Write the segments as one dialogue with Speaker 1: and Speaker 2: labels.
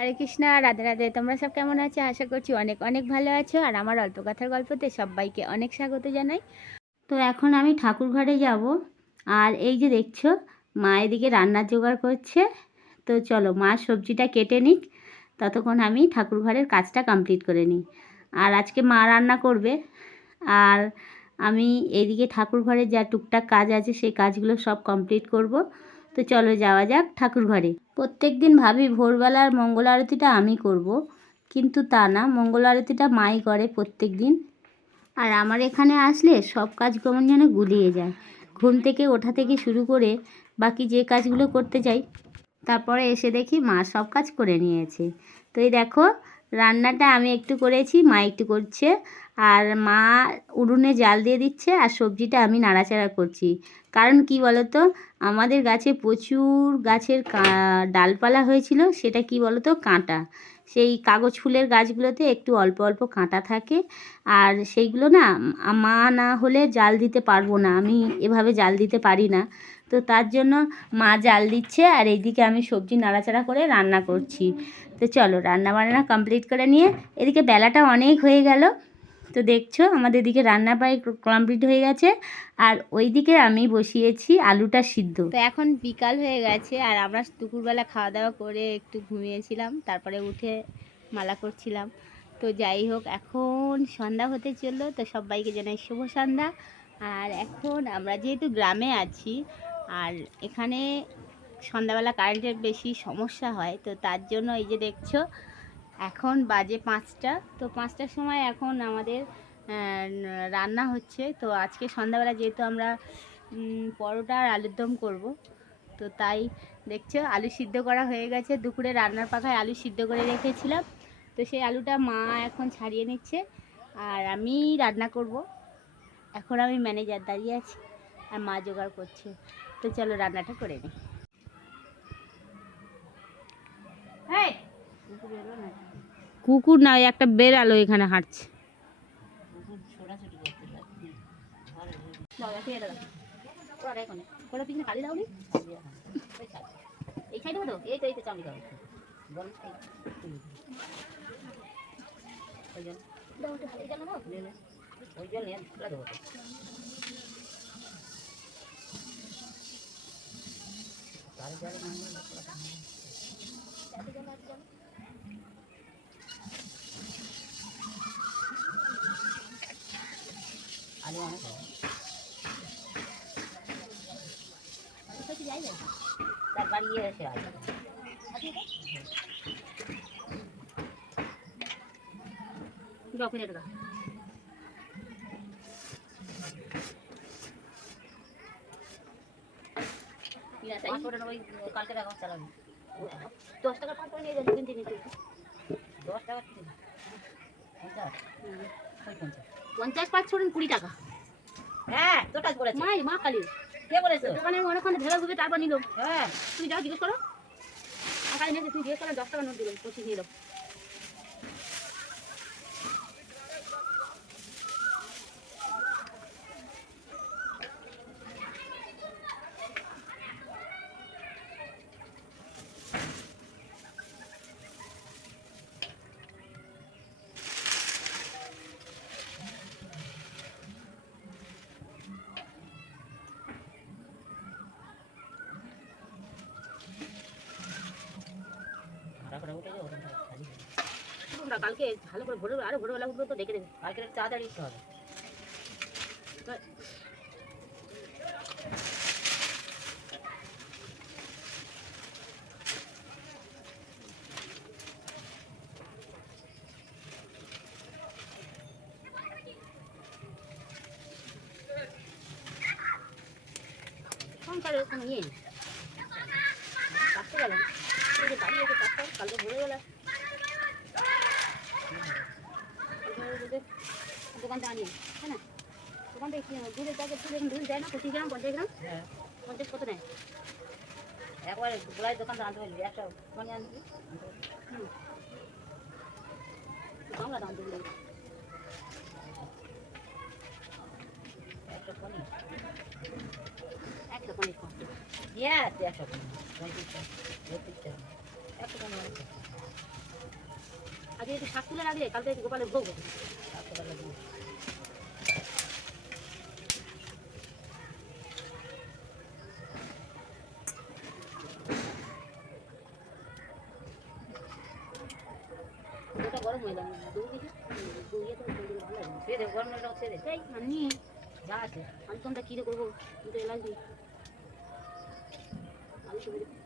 Speaker 1: হরে কৃষ্ণা, রাধে রাধে। তোমরা সব কেমন আছো? আশা করছি অনেক অনেক ভালো আছো। আর আমার অল্প কথার গল্পতে সবাইকে অনেক স্বাগত জানাই। তো এখন আমি ঠাকুর ঘরে যাব। আর এই যে দেখছ, মা এদিকে রান্নার জোগাড় করছে। তো চলো, মা সবজিটা কেটে নিক। ততক্ষণ আমি ঠাকুর ঘরের কাজটা কমপ্লিট করে নিই। আর আজকে মা রান্না করবে। আর আমি এইদিকে ঠাকুর ঘরে যা টুকটাক কাজ আছে, সেই কাজগুলো সব কমপ্লিট করব। তো চলো যাওয়া যাক ঠাকুর ঘরে। প্রত্যেক দিন ভাবি ভোরবেলার মঙ্গল আরতিটা আমি করব, কিন্তু তা না, মঙ্গল আরতিটা মাই করে প্রত্যেক দিন আর আমার এখানে আসলে সব কাজ কেমন যেন গুলিয়ে যায়। ঘুম থেকে ওঠা থেকে শুরু করে বাকি যে কাজগুলো করতে যাই, তারপরে এসে দেখি মা সব কাজ করে নিয়েছে। তো এই দেখো রান্নাটা আমি একটু করেছি, মা একটু করছে। আর মা উড়ুনে জাল দিয়ে দিচ্ছে আর সবজিটা আমি নাড়াচাড়া করছি। কারণ কি বলতো? আমাদের গাছে প্রচুর গাছের ডালপালা হয়েছিল, সেটা কি বলতো? কাঁটা। সেই কাগজ ফুলের গাছগুলোতে একটু অল্প অল্প কাঁটা থাকে। আর সেইগুলো না, মা না হলে জাল দিতে পারব না। আমি এভাবে জাল দিতে পারি না। তো তার জন্য মা জাল দিচ্ছে আর এইদিকে আমি সবজি নাড়াচাড়া করে রান্না করছি। তো চলো রান্না বান্না কমপ্লিট করে নিয়ে এদিকে বেলাটা অনেক হয়ে গেল। তো দেখছ, আমাদের দিকে রান্না প্রায় কমপ্লিট হয়ে গেছে। আর ওই দিকে আমি বসিয়েছি আলুটা সিদ্ধ। তো এখন বিকাল হয়ে গেছে, আর আমরা দুপুরবেলা খাওয়া দাওয়া করে একটু ঘুমিয়েছিলাম, তারপরে উঠে মালা করছিলাম। তো যাই হোক, এখন সন্ধ্যা হতে চলল, তো সবাইকে জানাই শুভ সন্ধ্যা। আর এখন আমরা যেহেতু গ্রামে আছি, আর এখানে সন্ধ্যাবেলা কারেন্টের বেশি সমস্যা হয়, তো তার জন্য এই যে দেখছ এখন বাজে পাঁচটা তো পাঁচটার সময় এখন আমাদের রান্না হচ্ছে। তো আজকে সন্ধ্যাবেলা যেহেতু আমরা পরোটা আর আলুর দম করব তো তাই দেখছ আলু সিদ্ধ করা হয়ে গেছে। দুপুরে রান্নার পাখায় আলু সিদ্ধ করে রেখেছিলাম। তো সেই আলুটা মা এখন ছাড়িয়ে নিচ্ছে আর আমি রান্না করব। এখন আমি ম্যানেজার দাঁড়িয়ে আছি আর মা জোগাড় করছে। তো চলো রান্নাটা করে নিই। কুকুর না ওই একটা বেড়ালো এখানে হাঁটছে। এই সাইডে তো এই তো এই তো ইয়ে এসে আসবে দশ মিনিট কালকে টাকা চালাবি দশ টাকা পাঁচ করে নিয়ে যাবি দশ টাকা পঞ্চাশ। পঞ্চাশ পাঁচ ছোড়েন কুড়ি টাকা।
Speaker 2: হ্যাঁ তোর কাজ করেছে
Speaker 1: মাই মা কালী।
Speaker 2: কে বলেছে?
Speaker 1: দোকানে অনেকক্ষণ ভেবে ঘুরে তারপর নিল।
Speaker 2: হ্যাঁ।
Speaker 1: তুমি যাও জিজ্ঞেস করো। টাকা এনেছে তুমি জিজ্ঞেস করো দশ টাকা নোট দিল পঁচিশ নিল তোমরা কালকে ভালো করে ভোরে আরও ভোরবেলা উঠবো তো ডেকে দেবে
Speaker 2: কালকে তাড়াতাড়ি উঠতে হবে।
Speaker 1: সংসারের কোনো ইয়ে নেই। দোকানটা আনি হ্যাঁ না? দোকান থেকে দুধের প্যাকেট তুলে এখন দুধ দেয় না পঁচিশ গ্রাম পঞ্চাশ গ্রাম?
Speaker 2: হ্যাঁ।
Speaker 1: পঞ্চাশ কত নেয়?
Speaker 2: একবার গোলায় দোকানটা আনতে বলবি একশো মনে আনবি।
Speaker 1: আমরা দাম দেবো
Speaker 2: একশো আজকে একটু শাক তুলে রাখলে কালকে গোপালের ভোগ গরম হয়ে যাবে দিবি লাগবে ছেড়ে দে গরম হলে ছেড়ে দে
Speaker 1: এই আনি
Speaker 2: যা আছে আলুদমটা কী রে করব? তুই তো graduated.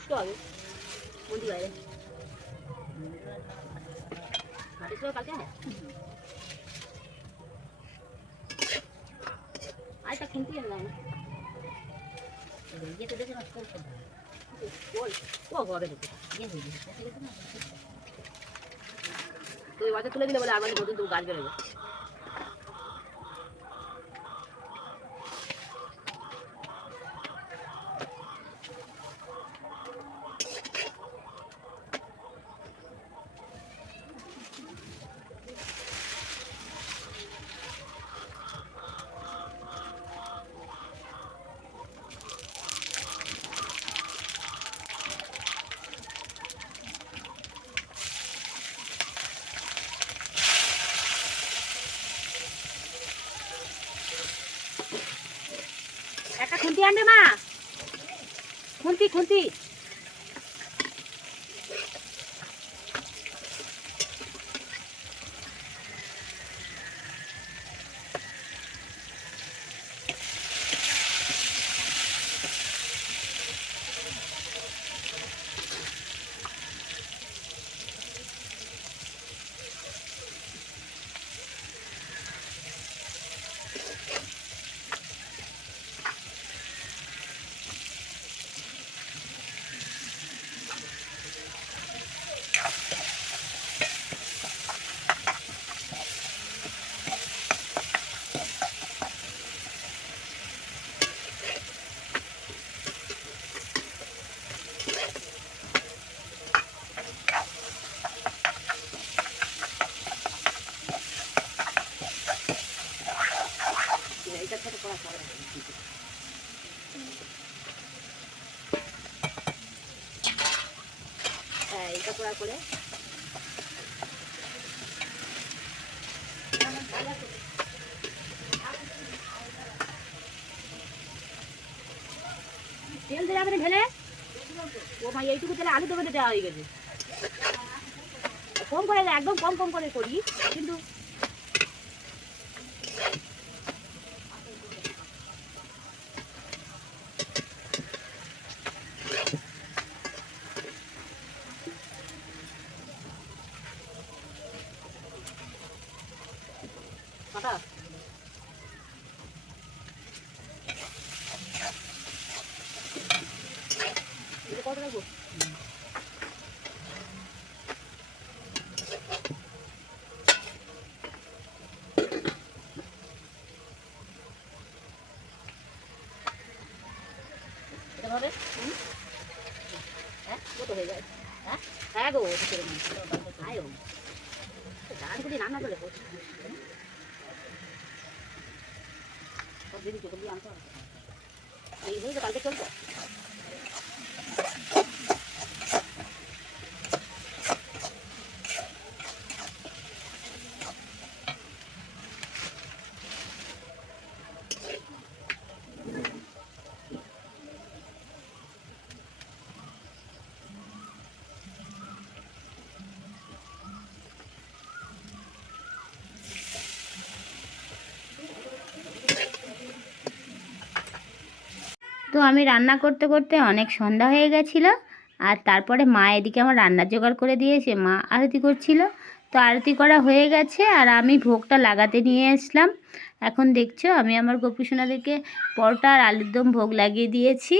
Speaker 2: কালকে গোস্ত হবে মন্দি বাইরে মাটি ছিল কালকে হ্যাঁ আরেকটা কিনতে যাবে না ইয়েতে দেখে না করতে বল ও হবে দেখে ইয়ে হয়ে গেছে তো ওই বাজার তুলে দিলে বলে আবার নতুন তো গাছ বেরোবে একটা খুন্তি আনবে মা খুন্তি খুন্তি এইটা থেকে করা পরে এইটা করে। তেল ও ভাই, এইটুকু তেলে আলু দেবে দেওয়া হয়ে গেছে। কম করে একদম কম কম করে করি, কিন্তু কাটা এটা কত রাখব হবে? হ্যাঁ কত হয়ে যায় হ্যাঁ? হ্যাঁ গো করে আয়ো ডালগুলি রান্না প্রচুর সব দিদি চোখ আনতে হবে। এই হয়ে কালকে চলতো
Speaker 1: তো আমি রান্না করতে করতে অনেক সন্ধ্যা হয়ে গেছিল, আর তারপরে মা এদিকে আমার রান্নার জোগাড় করে দিয়েছে, মা আরতি করছিল। তো আরতি করা হয়ে গেছে, আর আমি ভোগটা লাগাতে নিয়ে আসলাম। এখন দেখছ, আমি আমার গোপী সোনাদেরকে পরোটা আর আলুর দম ভোগ লাগিয়ে দিয়েছি,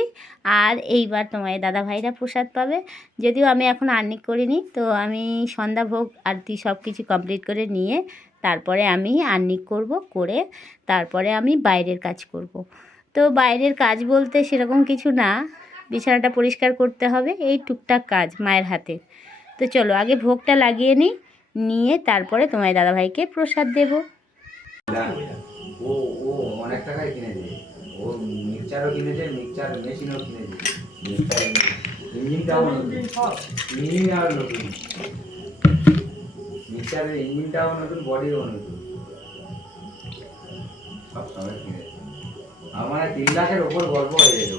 Speaker 1: আর এইবার তোমার দাদা ভাইরা প্রসাদ পাবে। যদিও আমি এখন আর্নিক করিনি, তো আমি সন্ধ্যা ভোগ, আরতি সব কিছু কমপ্লিট করে নিয়ে তারপরে আমি আর্নিক করব, করে তারপরে আমি বাইরের কাজ করব। তো বাইরের কাজ বলতে সেরকম কিছু না। বিছানাটা পরিষ্কার করতে হবে, এই টুকটাক কাজ মায়ের হাতে। তো চলো, আগে ভোগটা লাগিয়ে নিই, নিয়ে তারপরে তোমার দাদাভাইকে প্রসাদ দেবো।
Speaker 3: ইঞ্জিনটাও নতুন মিক্সচারের নতুন। সব সময় আমার তিন লাখের ওপর গল্প হয়ে যেত।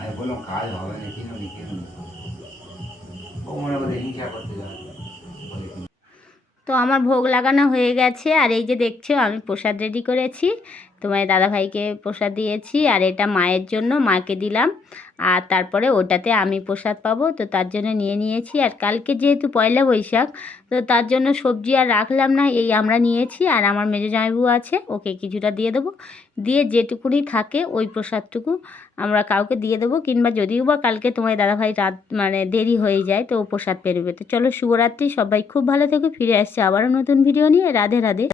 Speaker 3: আমি বললাম, কাজ হবে না মনে করে হিংসা করতে
Speaker 1: তো আমার ভোগ লাগানো হয়ে গেছে, আর এই যে দেখছ, আমি প্রসাদ রেডি করেছি। তোমার দাদাভাইকে প্রসাদ দিয়েছি আর এটা মায়ের জন্য মাকে দিলাম। আর তারপরে ওটাতে আমি প্রসাদ পাবো, তো তার জন্য নিয়ে নিয়েছি। আর কালকে যেহেতু পয়লা বৈশাখ, তো তার জন্য সবজি আর রাখলাম না, এই আমরা নিয়েছি। আর আমার মেজো জামাইবু আছে, ওকে কিছুটা দিয়ে দেবো। দিয়ে যেটুকুনি থাকে ওই প্রসাদটুকু আমরা কাউকে দিয়ে দেবো, কিংবা যদিও বা কালকে তোমার দাদাভাই রাত মানে দেরি হয়ে যায়, তো ও প্রসাদ পেরোবে। তো চলো, শুভরাত্রি, সবাই খুব ভালো থেকো, ফিরে আসছে আবারও নতুন ভিডিও নিয়ে। রাধে রাধে।